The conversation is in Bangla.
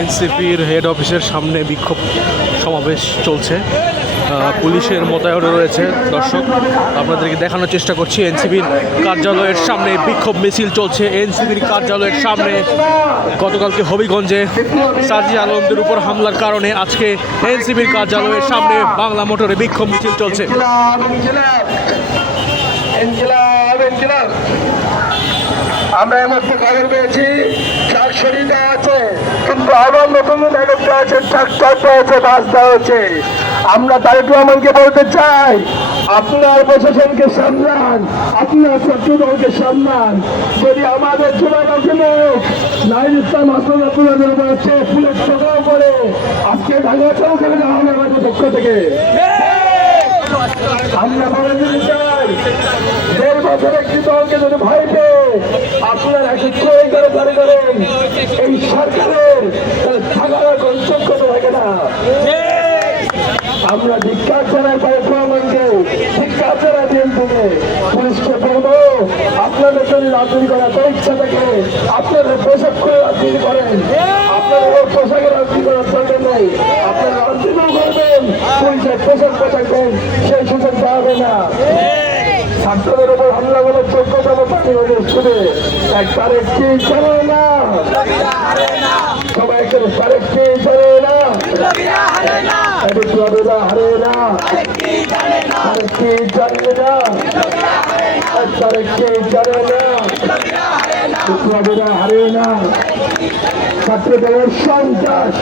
এনসিপির হেড অফিসের সামনে বিক্ষোভ সমাবেশ চলছে। পুলিশের মোতায়েন রয়েছে। দর্শক, আপনাদেরকে দেখানোর চেষ্টা করছি এনসিপির কার্যালয়ের সামনে বিক্ষোভ মিছিল চলছে। এনসিপির কার্যালয়ের সামনে গতকালকে হবিগঞ্জে সাজি আলমদের উপর হামলার কারণে আজকে এনসিপির কার্যালয়ের সামনে বাংলা মোটরে বিক্ষোভ মিছিল চলছে। আমরা এমন খবর পেয়েছি শাকসবজিটা আছে, কিন্তু আবার নতুন ডায়লগটা আছে, ট্রাক্টরটা আছে, রাস্তা হচ্ছে। আমরা তারেক রহমানকে বলতে চাই, আপনার প্রশাসনকে সামলান, আপনার ছাত্রদলকে সামলান। যদি আমাদের চূড়ান্ত লোক নাইল ইসলাম হাসান আপনাদের বলছে ফুলের ঠোকাও করে আজকে ঢাকা চৌকে যাওয়া হবে আমাদের পক্ষ থেকে। আমরা বলে দিতে চাই, 1.5 বছর একটি দলকে যদি ভয় পেয়ে আপনারা শিক্ষাই করে দাঁড়ি করেন, এই সরকারের থাকার কোন যোগ্যতা থাকে না। আমরা ধিক্কার জানাই তারেক রহমানকে, ধিক্কার জানাই বিএনপিকে। পুলিশকে বলবো, আপনাদের যদি রাজনীতি করার কোনো ইচ্ছা থাকে আপনাদের পোশাক করে রাজনীতি করেন, আপনাদের পোশাকে রাজনীতি করার দরকার নেই। আপনারা রাজনীতিও করবেন, পুলিশের পোশাক থাকবেন, সেই সুযোগ দেওয়া হবে না। ছাত্রদের উপর হামলা করার যোগ্যতা পানি হলে শুনে একবার একটি চলে না, সবাই একটু আরেকটি চলে না, হারে না, আরেকটি জানে না, আরেকটি জানে না, হারে না। ছাত্রদের সন্ত্রাস